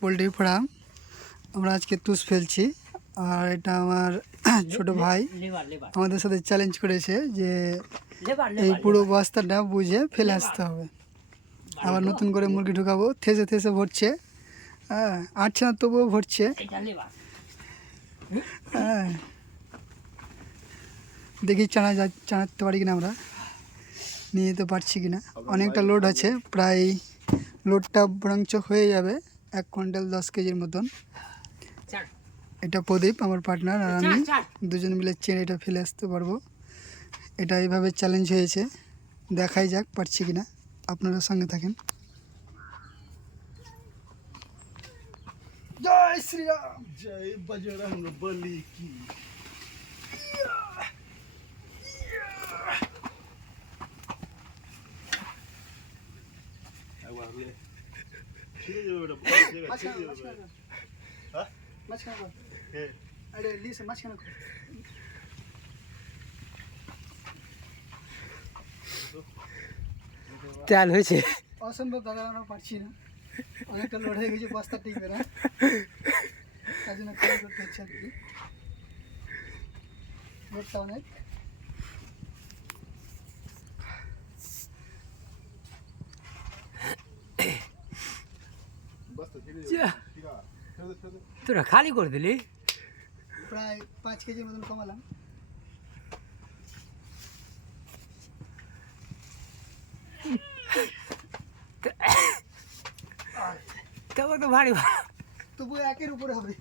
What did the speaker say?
Poultry farm. আমরা আজকে তুষ ফেলছি, আর এটা আমার ছোট ভাই আমাদের সাথে চ্যালেঞ্জ করেছে যে এই পুরো বস্তাটা বুঝে ফেলে আসতে হবে। আবার নতুন করে মুরগি ঢুকাবো, থেসে থেসে ভরছে, হ্যাঁ আটছে না তবুও ভরছে। হ্যাঁ, দেখি চানাতে পারি কিনা, আমরা নিয়ে যেতে পারছি কিনা। অনেকটা লোড আছে, প্রায় লোডটা বরঞ্চ হয়ে যাবে 1 কুইন্টাল 10 কেজির মতন। এটা প্রদীপ আমার পার্টনার, আর আমি দুজন মিলে চেনে এটা ফেলে আসতে পারবো। এটা এইভাবে চ্যালেঞ্জ হয়েছে, দেখাই যাক পারছি কিনা। আপনারা সঙ্গে থাকেন। জয় শ্রীরাম, জয় বজরঙ্গ বলি কি। তেল হয়েছে অসম্ভব দাদা, আমরা পারছি না, অনেকটা লোড হয়ে গেছে, বস্তা টিকবে না, তার জন্য ট্রাই করতে হচ্ছে আর কি। লোডটা অনেক। তোরা খালি করে দিলি। প্রায় 5 কেজির মতন কমালাম। তবে তো ভারী তবু 1-এর উপরে হবে।